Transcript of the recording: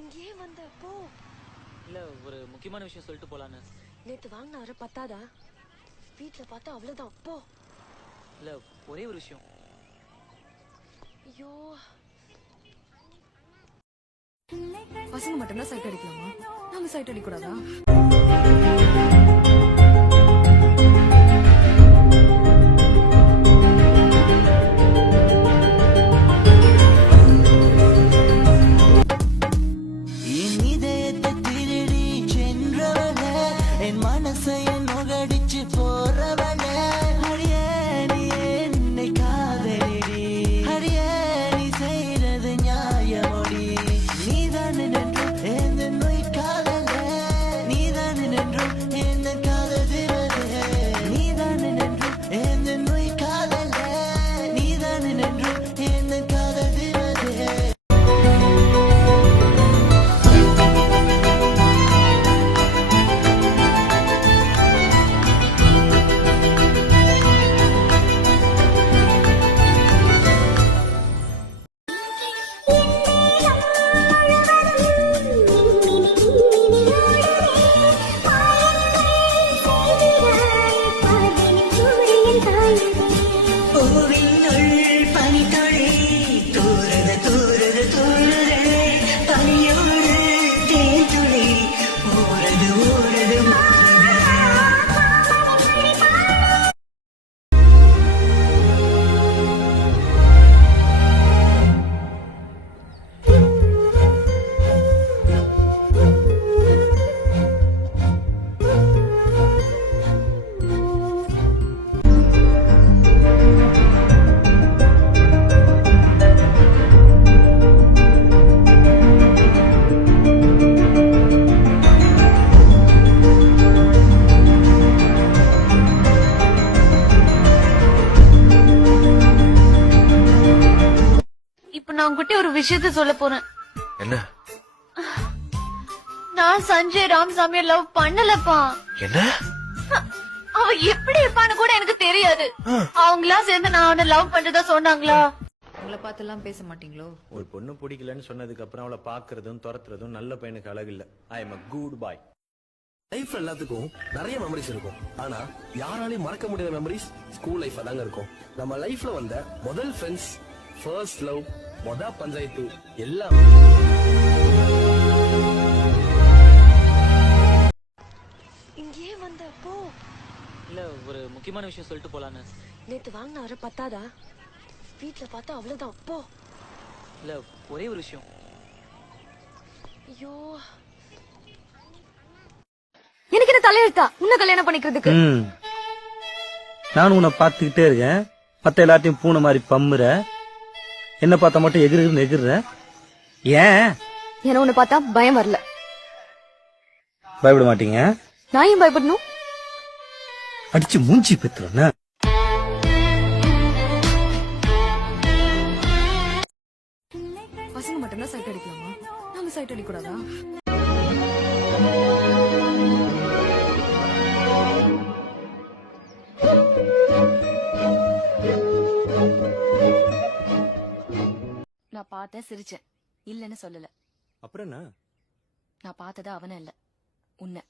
இங்கே வந்த போ. இல்ல ஒரு முக்கியமான விஷயம் சொல்லிட்டு போலான்னு. நேத்து வாங்கினாரு பத்தாதா? வீட்டுல பார்த்தா அவ்வளவுதான். போ. இல்ல ஒரே ஒரு விஷயம். ஐயோ, பசங்க மட்டும்தான் சைட் அடிக்கலாமா? நாங்க சைட் அடிக்க கூடாதா? நான் உங்ககிட்ட ஒரு விஷயத்த சொல்ல போறேன். என்ன? நான் சஞ்சய் ராமசாமியை லவ் பண்ணலப்பா. என்ன? அவ எப்படி இருப்பான்னு கூட எனக்கு தெரியாது. அவங்களா சேர்ந்து நான் அவனை லவ் பண்றதா சொன்னாங்களா? உங்களை பார்த்து எல்லாம் பேச மாட்டீங்களோ? ஒரு பொண்ணு பிடிக்கலன்னு சொன்னதுக்கு அப்புறம் அவளை பாக்குறதும் துரத்துறதும் நல்ல பையனுக்கு அழகு இல்ல. I am a good boy. லைஃப்ல எல்லாத்துக்கும் நிறைய மெமரிஸ் இருக்கும். ஆனா யாராலையும் மறக்க முடியாத மெமரிஸ் ஸ்கூல் லைஃப்ல தாங்க இருக்கும். நம்ம லைஃப்ல வந்த முதல் ஃப்ரெண்ட்ஸ், ஃபர்ஸ்ட் லவ், பஞ்சாயத்து எல்லாம் இங்கே வந்த போ. இல்ல ஒரு முக்கியமான விஷயம் சொல்லிட்டு போலான்னு. நேத்து வாங்கினாரு பத்தாதா? வீட்டுல பார்த்தா அவ்வளவுதான். போ. இல்ல ஒரே ஒரு விஷயம். ஐயோ, எனக்கு என்ன தலையெழுத்தா உன்ன கல்யாணம் பண்ணிக்கிறதுக்கு? நானும் உன்னை பாத்துக்கிட்டே இருக்கேன். மத்த எல்லாத்தையும் பூனை மாதிரி பம்முற, என்ன பார்த்தா மட்டும் எகிருன்னு எகிர்ற. ஏன்? என்ன உன்னை பார்த்தா பயம் வரல? பயப்பட மாட்டீங்க? நான் ஏன் பயப்படணும்? அடிச்சு மூஞ்சி பெத்துறேன்னு. பசங்க மட்டும்தான் சைட் அடிக்கலாமா? நாங்க சைட் அடிக்க கூடாதா? நான் பார்த்தேன், சிரிச்சேன். இல்லன்னு சொல்லல. அப்புறம் என்ன? நான் பார்த்தது அவன இல்ல, உன்னை.